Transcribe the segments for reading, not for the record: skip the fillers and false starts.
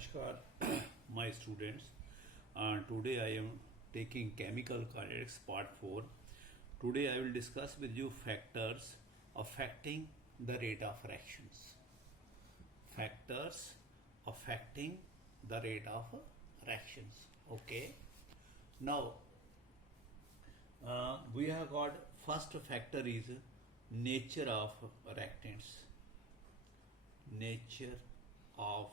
Namaskar, my students. Today I am taking chemical kinetics part 4. Today I will discuss with you factors affecting the rate of reactions. Factors affecting the rate of reactions. Okay. Now we have got first factor is nature of reactants. Nature of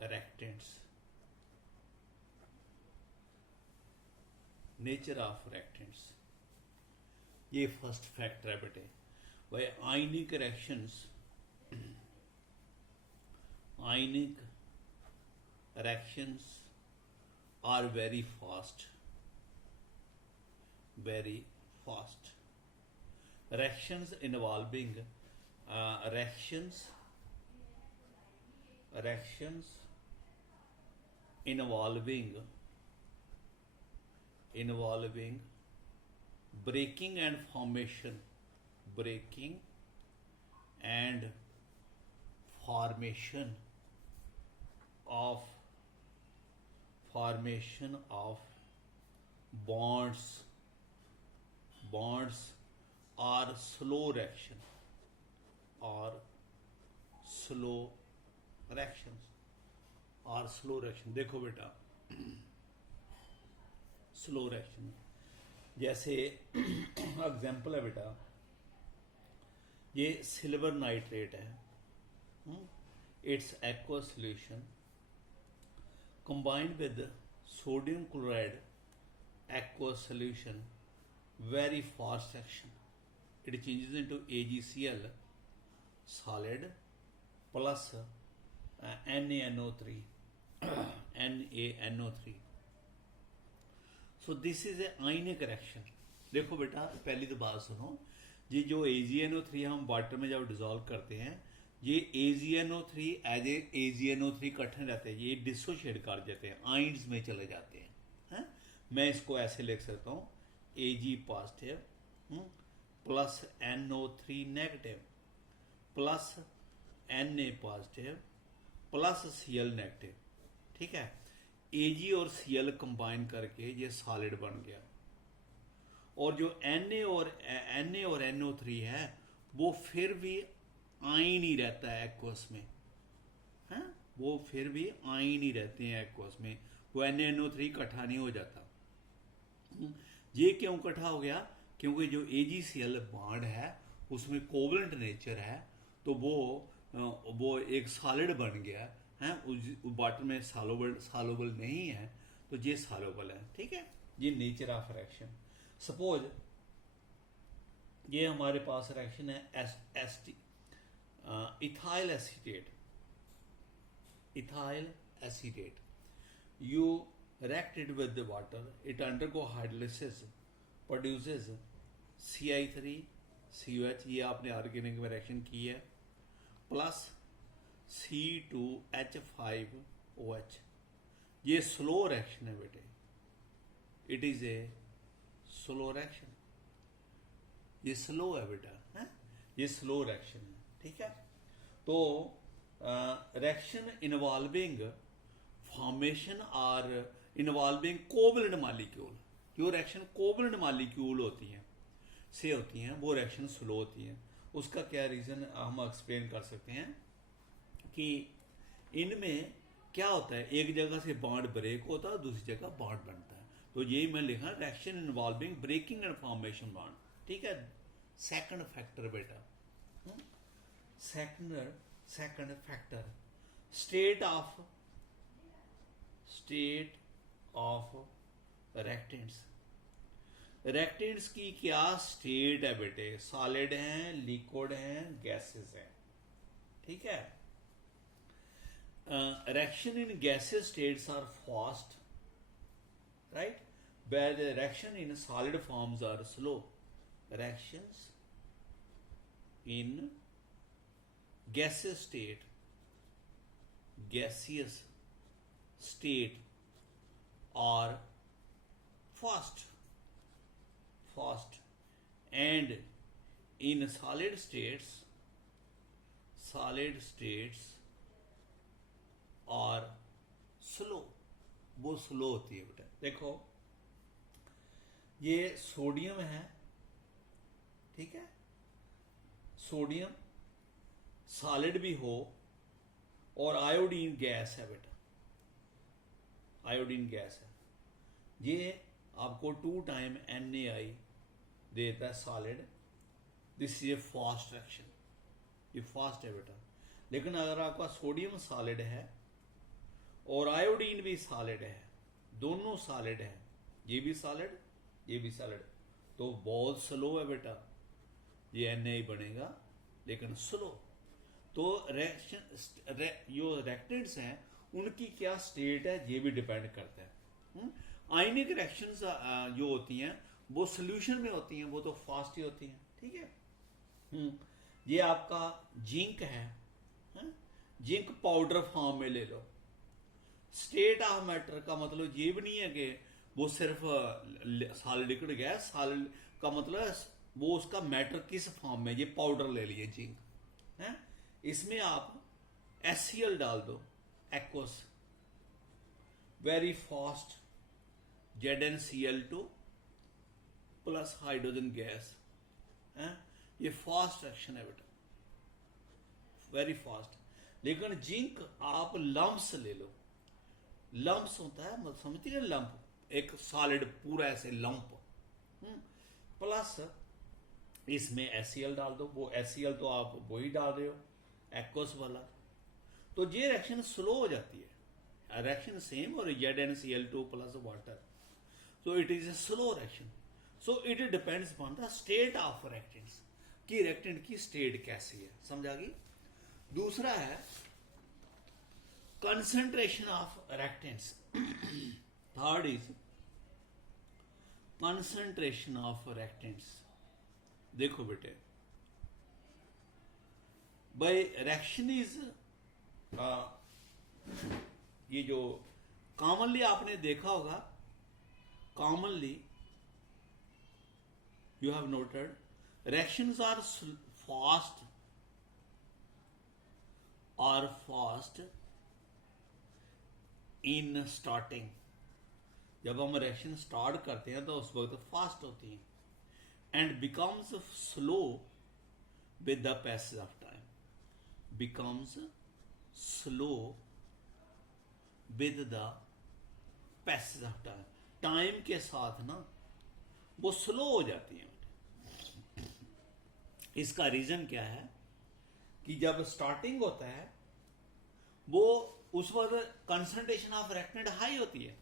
reactants. Nature of reactants, ये first factor है बेटे. भाई ionic reactions, ionic reactions are very fast. Reactions involving reactions involving breaking and formation of bonds are slow reactions. देखो बेटा, slow reaction जैसे example है बेटा, ये सिल्वर नाइट्रेट है. It's aqua solution combined with sodium chloride aqueous solution, very fast action. It changes into AgCl solid plus NaNO3. So this is a ionic reaction. देखो बेटा, पहली तो बात सुनो, ये जो AgNO3 हम वाटर में जब डिजोल्व करते हैं, ये AgNO3 एज ए AgNO3 इकट्ठे रहते हैं, ये डिसोशिएट कर जाते हैं, आइंस में चले जाते हैं. मैं इसको ऐसे लिख सकता हूँ, Ag positive plus NO3 negative plus Na positive plus Cl negative. ठीक है, Ag और Cl कंबाइन करके ये सॉलिड बन गया, और जो Na और NO3 है वो फिर भी आयन ही रहता है एक्वस में. वो फिर भी आयन ही रहते हैं एक्वस में, वो NaNO3 इकट्ठा नहीं हो जाता. ये क्यों इकट्ठा हो गया? क्योंकि जो AgCl बॉन्ड है उसमें कोवलेंट नेचर है, तो वो एक सॉलिड बन गया है. उस वाटर में सॉल्युबल नहीं है, तो ये सॉल्युबल है. ठीक है, ये नेचर ऑफ रिएक्शन. सपोज ये हमारे पास रिएक्शन है ethyl acetate. You react it with the water, it undergo hydrolysis, produces CI3COH, ये आपने ऑर्गेनिक में रिएक्शन की है, प्लस C2H5OH. ये स्लो रिएक्शन है बेटे, it is a slow reaction. ये स्लो है बेटा, ये स्लो रिएक्शन है. ठीक है, तो रिएक्शन इन्वॉल्विंग फॉर्मेशन और इन्वॉल्विंग कोवलेंट मॉलिक्यूल, जो रिएक्शन कोवलेंट मॉलिक्यूल होती हैं, वो रिएक्शन स्लो होती हैं. उसका क्या रीज़न हम एक्सप्लेन कर सकते हैं कि इनमें क्या होता है, एक जगह से बॉन्ड ब्रेक होता है, दूसरी जगह बॉन्ड बनता है. तो यही मैं लिखा, reaction involving breaking and formation bond. ठीक है, सेकंड फैक्टर बेटा, second factor state of reactants की क्या स्टेट है बेटे? सॉलिड हैं, लिक्विड हैं, गैसेस हैं. ठीक है, reaction in gases states are fast, right, where the reaction in solid forms are slow. Reactions in gaseous state are fast, and in solid states और स्लो, वो स्लो होती है बेटा। देखो ये सोडियम है, ठीक है, सोडियम सॉलिड भी हो और आयोडीन गैस है बेटा, आयोडीन गैस है, ये आपको 2 टाइम NaI देता है solid. This is a fast reaction, ये फास्ट है बेटा। लेकिन अगर आपका सोडियम सॉलिड है और आयोडीन भी सॉलिड है, दोनों सॉलिड है, ये भी सॉलिड ये भी सॉलिड, तो बहुत स्लो है बेटा, ये NaI बनेगा लेकिन स्लो। तो रिएक्शन जो रिएक्टेंट्स हैं उनकी क्या स्टेट है ये भी डिपेंड करता है। आयनिक रिएक्शंस जो होती हैं वो सोल्यूशन में होती हैं, वो तो फास्ट ही होती हैं, ठीक है। ये आपका जिंक है, जिंक पाउडर फॉर्म में ले लो। स्टेट ऑफ मैटर का मतलब ये भी नहीं है कि वो सिर्फ सॉलिड लिक्विड गैस, सॉलिड का मतलब वो उसका मैटर किस फॉर्म में, ये पाउडर ले लिए जिंक है, इसमें आप HCl डाल दो, aqueous, very fast ZnCl2 plus hydrogen gas है, ये फास्ट रिएक्शन है बेटा, वेरी फास्ट। लेकिन जिंक आप लम्प्स ले लो, लम्प्स होता है मतलब समझती है लंप, एक सॉलिड पूरा ऐसे लंप, प्लस इसमें HCl डाल दो, वो HCl तो आप वही डाल रहे हो एक्वस वाला, तो ये रिएक्शन स्लो हो जाती है, रिएक्शन सेम और ZnCl2 plus water, so it is a slow reaction, so it depends upon the state of reactants कि reactant की state कैसी है, समझा गई। दूसरा है concentration of reactants, third is concentration of reactants। देखो बेटे, बाय रिएक्शन इज ये जो कॉमनली आपने देखा होगा, commonly you have noted reactions are fast in starting। जब हम रिएक्शन स्टार्ट करते हैं तो उस वक्त फास्ट होती हैं, and becomes slow with the passage of time, becomes slow with the passage of time, time के साथ ना वो स्लो हो जाती है। इसका रीजन क्या है कि जब स्टार्टिंग होता है वो उस वक्त कंसंट्रेशन ऑफ रिएक्टेंट हाई होती है,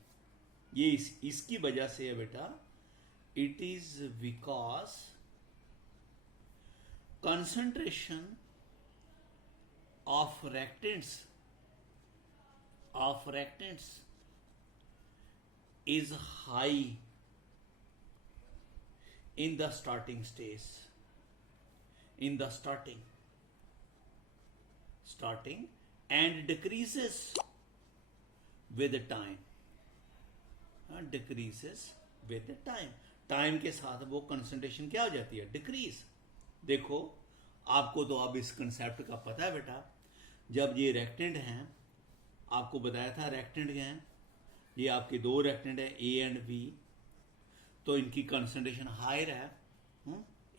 ये इसकी वजह से है बेटा। It is because concentration of reactants is high in the starting stage, in the starting and decreases with the time, decreases with the time के साथ वो कंसंट्रेशन क्या हो जाती है, डिक्रीज। देखो आपको तो अब इस कंसेप्ट का पता है बेटा, जब ये रिएक्टेंट हैं, आपको बताया था रिएक्टेंट क्या हैं, ये आपके दो रिएक्टेंट है A एंड B, तो इनकी कंसंट्रेशन हायर है,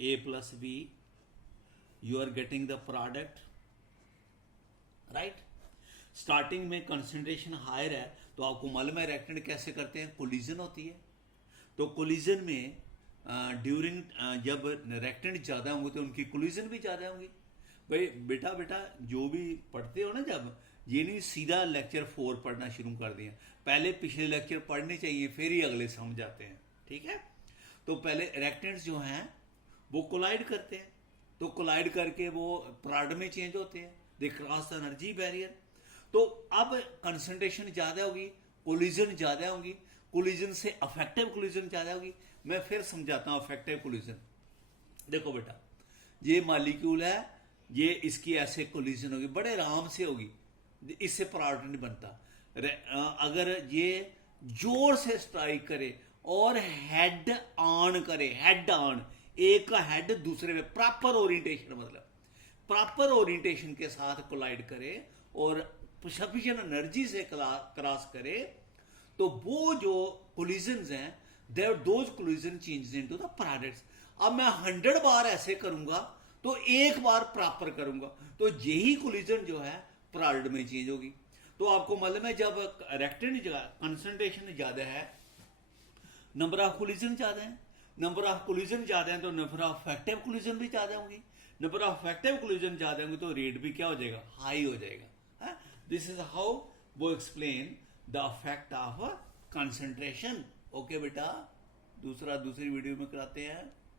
A plus B, you are getting the product, right. Starting में कंसंट्रेशन हायर है तो आपको मालूम है रिएक्टेंट कैसे करते हैं, कोलिजन होती है। तो कोलिजन में ड्यूरिंग जब रिएक्टेंट ज़्यादा होंगे तो उनकी कोलिजन भी ज़्यादा होंगी। भाई बेटा जो भी पढ़ते हो ना, जब ये नहीं सीधा लेक्चर 4 पढ़ना शुरू कर दिया, पहले पिछले लेक्चर पढ़ने चाहिए फिर ही अगले समझ आते हैं, ठीक है। तो पहले रिएक्टेंट्स जो हैं वो कोलाइड करते हैं, तो कोलाइड करके वो प्रोडक्ट में चेंज होते हैं, they cross the energy barrier. तो अब कंसंट्रेशन ज़्यादा होगी, कोलिजन ज़्यादा होगी, कोलिजन से अफेक्टिव कोलिजन ज़्यादा होगी। मैं फिर समझाता हूँ अफेक्टिव कोलिजन। देखो बेटा, ये मॉलिक्यूल है, ये इसकी ऐसे कोलिजन होगी, बड़े आराम से होगी, इससे प्रोडक्ट नहीं बनता। अगर ये जोर से स्ट्राइक करे और हेड ऑन करे, हेड ऑन, एक का हेड दूसरे में प्रॉपर ओरिएंटेशन, मतलब प्रॉपर ओरिएंटेशन के साथ कोलाइड करे और सफिशिएंट एनर्जी से क्रॉस करे तो वो जो कोलिजन्स हैं there those collision changes into the products. अब मैं 100 बार ऐसे करूंगा तो एक बार प्रॉपर करूंगा तो यही कोलिजन जो है प्रोडक्ट में चेंज होगी। तो आपको मालूम है जब रिएक्टेंट कंसंट्रेशन ज्यादा है नंबर ऑफ कोलिजन ज्यादा है, नंबर ऑफ कोलिजन ज्यादा है तो नंबर ऑफ इफेक्टिव कोलिजन भी ज्यादा होंगी, नंबर ऑफ इफेक्टिव कोलिजन ज्यादा होंगे तो रेट भी क्या हो जाएगा, हाई हो जाएगा। दिस इज हाउ वो explain the effect of concentration. Okay बेटा, दूसरी वीडियो में कराते हैं।